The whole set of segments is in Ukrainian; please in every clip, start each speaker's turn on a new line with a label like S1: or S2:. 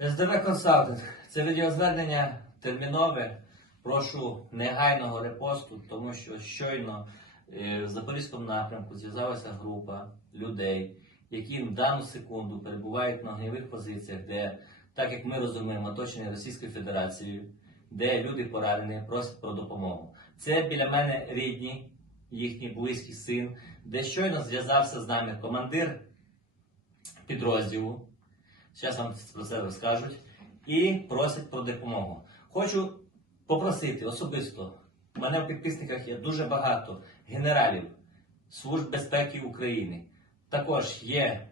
S1: СДВ Консалтинг. Це відеозвернення термінове. Прошу негайного репосту, тому що щойно е, в Запорізькому напрямку зв'язалася група людей, які в дану секунду перебувають на огнівих позиціях, де, так як ми розуміємо, оточені Російською Федерацією, де люди поранені, просять про допомогу. Це біля мене рідні, їхній близький син, де щойно зв'язався з нами командир підрозділу. Зараз вам про це розкажуть. І просять про допомогу. Хочу попросити особисто. У мене в підписниках є дуже багато генералів Служб безпеки України. Також є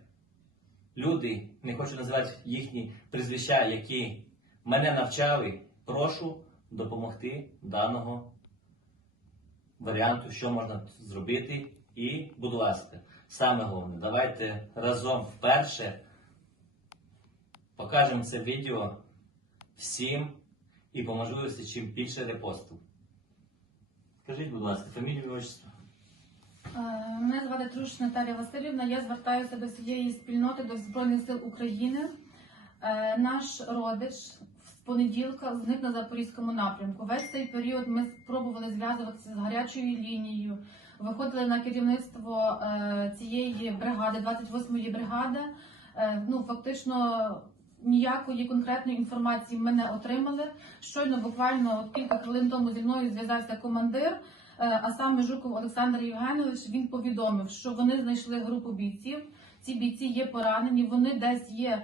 S1: люди, не хочу називати їхні прізвища, які мене навчали. Прошу допомогти даного варіанту, що можна зробити. І, будь ласка, саме головне, давайте разом вперше покажемо це відео всім і по можливості чим більше репостів. Скажіть, будь ласка, фамілію отчество.
S2: Е, Мене звати Труш Наталія Васильівна. Я звертаюся до всієї спільноти до Збройних сил України. Е, Наш родич з понеділка зник на запорізькому напрямку. Весь цей період ми спробували зв'язуватися з гарячою лінією. Виходили на керівництво е, цієї бригади, 28-ї бригади. Ну фактично. Ніякої конкретної інформації ми не отримали. Щойно буквально кілька хвилин тому зі мною зв'язався командир, Е, а саме Жуков Олександр Євгенович, він повідомив, що вони знайшли групу бійців. Ці бійці є поранені, вони десь є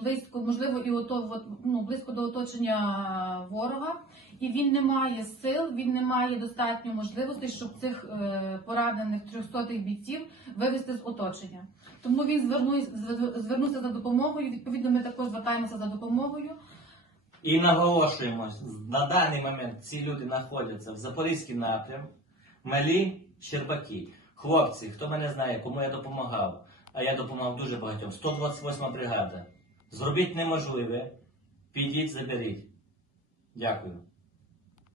S2: близько, можливо, і ото, ну, близько до оточення ворога. І він не має сил, він не має достатньо можливостей, щоб цих е, поранених 300 бійців вивести з оточення. Тому він звернув, звернувся за допомогою. Відповідно, ми також звертаємося за допомогою.
S1: І наголошуємо, на даний момент ці люди знаходяться в Запорізький напрям, малі Щербаки. Хлопці, хто мене знає, кому я допомагав, а я допомагав дуже багатьом, 128 бригада. Зробіть неможливе, підіть, заберіть. Дякую.